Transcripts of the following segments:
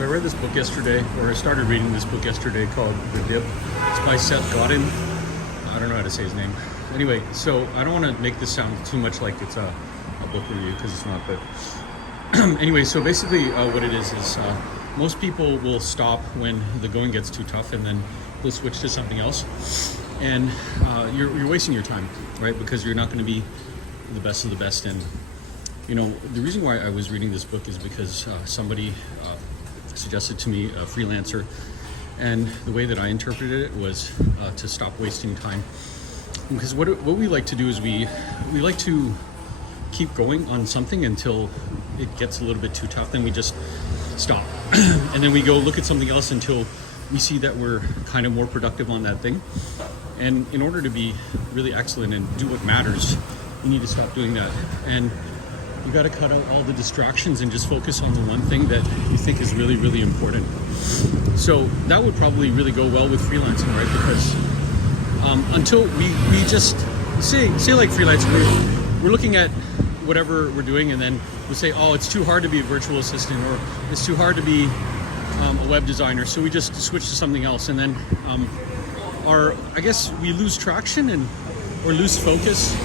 So I read this book yesterday, or I started reading this book yesterday called The Dip. It's by Seth Godin. I don't know how to say his name. Anyway, so I don't want to make this sound too much like it's a book review, because it's not. But anyway, so basically what it is most people will stop when the going gets too tough, and then they'll switch to something else. And you're wasting your time, right? Because you're not going to be the best of the best. And you know, the reason why I was reading this book is because somebody suggested to me, a freelancer, and the way that I interpreted it was to stop wasting time. Because what we like to do is we like to keep going on something until it gets a little bit too tough, then we just stop. And then we go look at something else until we see that we're kind of more productive on that thing. And in order to be really excellent and do what matters, you need to stop doing that. And you got to cut out all the distractions and just focus on the one thing that you think is really, really important. So that would probably really go well with freelancing, right? Because until we just say like freelancing, we're looking at whatever we're doing, and then we say, oh, it's too hard to be a virtual assistant, or it's too hard to be a web designer, so we just switch to something else. And then I guess we lose traction or lose focus.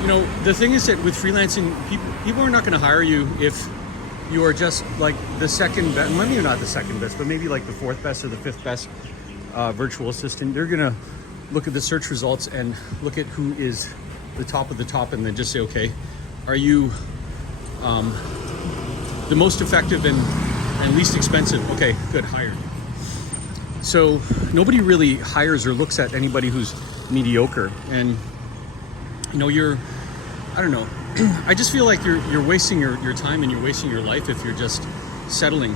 You know, the thing is that with freelancing, people are not going to hire you if you are just like the second best, maybe not the second best, but maybe like the fourth best or the fifth best virtual assistant. They're going to look at the search results and look at who is the top of the top, and then just say, okay, are you the most effective and least expensive? Okay, good, hired. So nobody really hires or looks at anybody who's mediocre. And you know, I don't know, I just feel like you're wasting your time and you're wasting your life if you're just settling.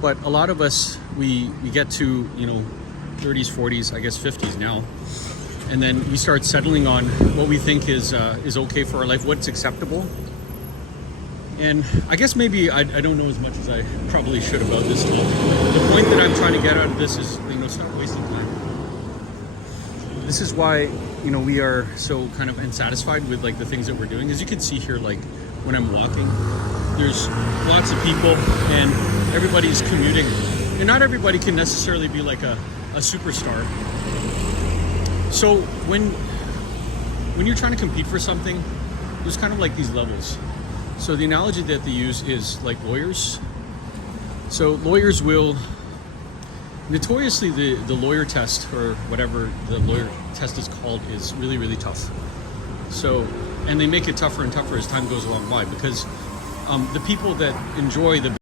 But a lot of us, we get to, you know, 30s, 40s, I guess 50s now, and then we start settling on what we think is okay for our life, what's acceptable. And I guess maybe I don't know as much as I probably should about this book. The point that I'm trying to get out of this is, you know, stop wasting time. This is why, you know, we are so kind of unsatisfied with like the things that we're doing. As you can see here, like when I'm walking, there's lots of people and everybody's commuting. And not everybody can necessarily be like a superstar. So when you're trying to compete for something, there's kind of like these levels. So the analogy that they use is like lawyers. So lawyers will, notoriously the lawyer test, or whatever the lawyer test is called, is really, really tough. So, and they make it tougher and tougher as time goes along. Why? Because the people that enjoy the